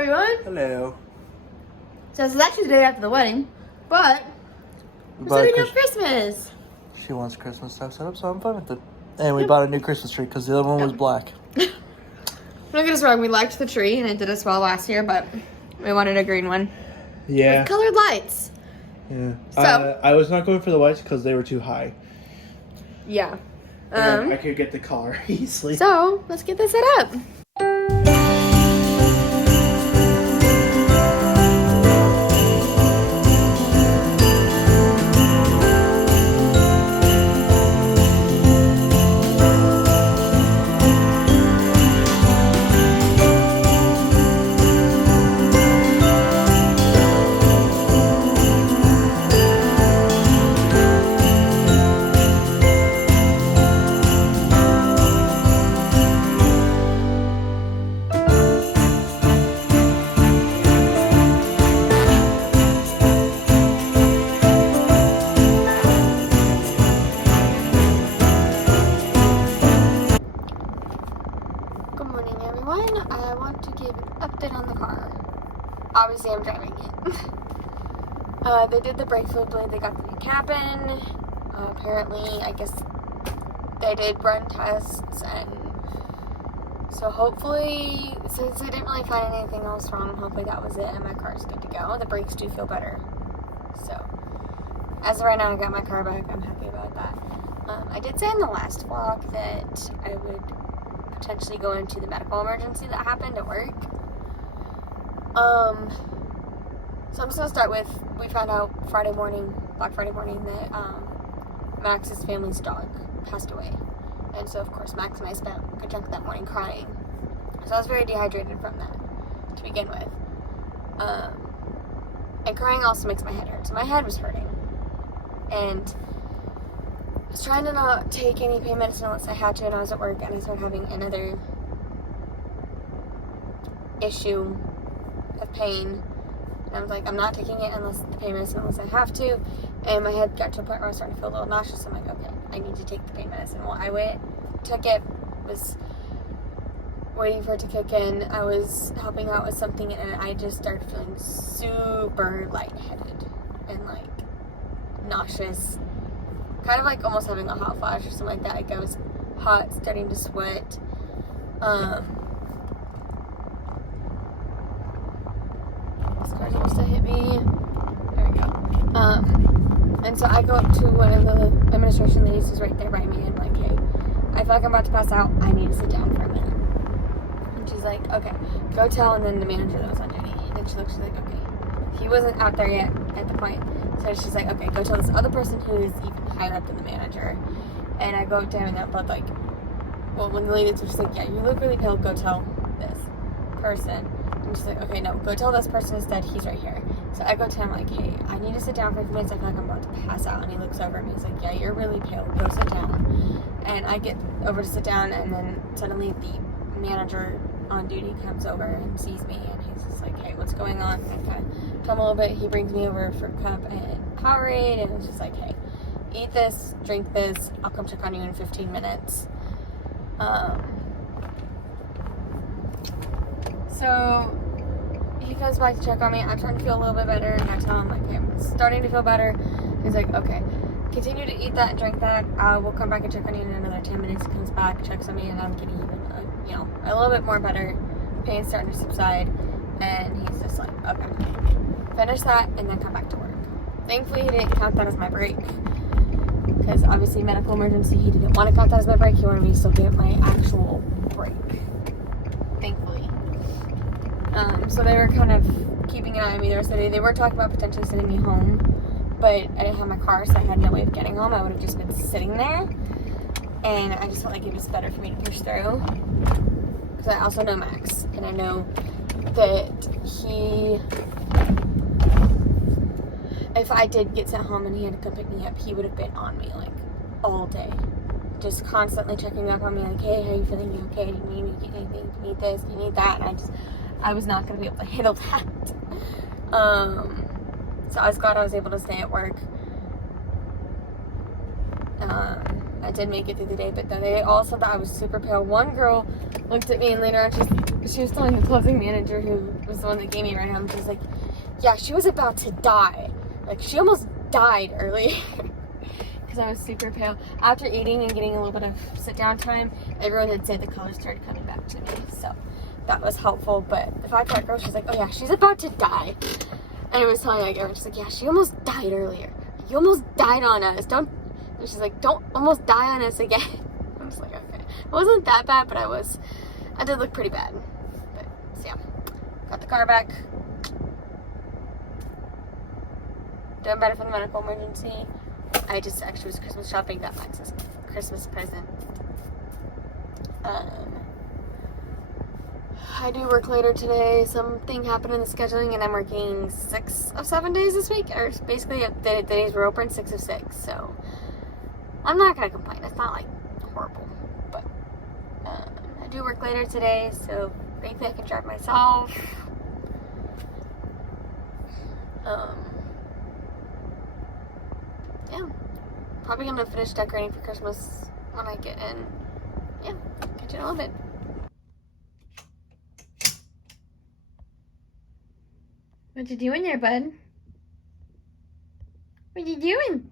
everyone. Hello. So this is actually the day after the wedding, but we're setting up Christmas. She wants Christmas stuff set up, so I'm fine with it. And we bought a new Christmas tree because the other one was black. Don't get us wrong, we liked the tree and it did us well last year, but we wanted a green one. Yeah. With colored lights. Yeah. So I was not going for the whites because they were too high. Yeah. I could get the car easily. So let's get this set up. Good morning, everyone. I want to give an update on the car. Obviously, I'm driving it. They did the brake fluid bleed. They got the new cap in. Apparently, I guess they did run tests, and so hopefully, since they didn't really find anything else wrong, hopefully that was it, and my car's good to go. The brakes do feel better. So, as of right now, I got my car back. I'm happy about that. I did say in the last vlog that I would potentially go into the medical emergency that happened at work. So I'm just gonna start with, we found out Black Friday morning, that Max's family's dog passed away. And so of course Max and I spent a good chunk of that morning crying. So I was very dehydrated from that to begin with. And crying also makes my head hurt. So my head was hurting. And I was trying to not take any pain medicine unless I had to, and I was at work, and I started having another issue of pain. And I was like, I'm not taking it unless the pain medicine unless I have to. And my head got to a point where I was starting to feel a little nauseous. I'm like, okay, I need to take the pain medicine. Well, I took it, was waiting for it to kick in. I was helping out with something, and I just started feeling super lightheaded and like nauseous. Kind of like almost having a hot flash or something like that. Like I was hot, starting to sweat. This car's supposed to hit me. There we go. And so I go up to one of the administration ladies who's right there by me, and I'm like, hey, I feel like I'm about to pass out. I need to sit down for a minute. And she's like, okay, go tell, and then the manager that was on duty. And then she's like, okay. He wasn't out there yet at the point. So she's like, okay, go tell this other person who is even higher up than the manager. And I go up to him, and they're both like, well, when the lady was just like, yeah, you look really pale, go tell this person. And she's like, okay, no, go tell this person instead, he's right here. So I go to him like, hey, I need to sit down for a few minutes, I feel like I'm about to pass out. And he looks over at me, he's like, yeah, you're really pale, go sit down. And I get over to sit down, and then suddenly the manager on duty comes over and sees me, and he's just like, hey, what's going on? And I kind of tell him a little bit. He brings me over for a cup and Powerade, and it's just like, hey, eat this, drink this, I'll come check on you in 15 minutes. So he comes back to check on me. I'm starting to feel a little bit better, and I tell him like, hey, I'm starting to feel better. He's like, okay, continue to eat that and drink that. I will come back and check on you in another 10 minutes. He comes back, checks on me, and I'm getting even, a little bit more better. Pain's starting to subside, and he's just like, okay, finish that and then come back to work. Thankfully, he didn't count that as my break, because obviously medical emergency, he didn't want to count that as my break. He wanted me to still get my actual break, thankfully. So they were kind of keeping an eye on me the rest of the day. They were talking about potentially sending me home, but I didn't have my car, so I had no way of getting home. I would have just been sitting there, and I just felt like it was better for me to push through, because I also know Max, and I know that if I did get sent home and he had to come pick me up, he would have been on me like all day, just constantly checking up on me, like, hey, how are you feeling? You okay? Do you need me to get anything? Do you need this? Do you need that? And I was not going to be able to handle that. So I was glad I was able to stay at work. I did make it through the day, but then they all said that I was super pale. One girl looked at me and later on she was telling the closing manager, who was the one that gave me a ride home, she was like, yeah, she was about to die. Like, she almost died earlier. Because I was super pale. After eating and getting a little bit of sit-down time, everyone had said the colors started coming back to me. So that was helpful. But the fact that girl, she's like, oh yeah, she's about to die. And I was telling like everyone, she's like, yeah, she almost died earlier. You almost died on us. And she's like, don't almost die on us again. I was like, okay. It wasn't that bad, but I did look pretty bad. But so yeah, got the car back. Doing better for the medical emergency. I just actually was Christmas shopping, got Max's Christmas present. I do work later today. Something happened in the scheduling and I'm working 6 of 7 days this week. Or basically the days were open, 6 of 6. So I'm not going to complain. It's not like horrible. But I do work later today. So thankfully I can drive myself. Yeah. Probably going to finish decorating for Christmas when I get in. Yeah. Catch you in a little bit. What you doing there, bud? What you doing?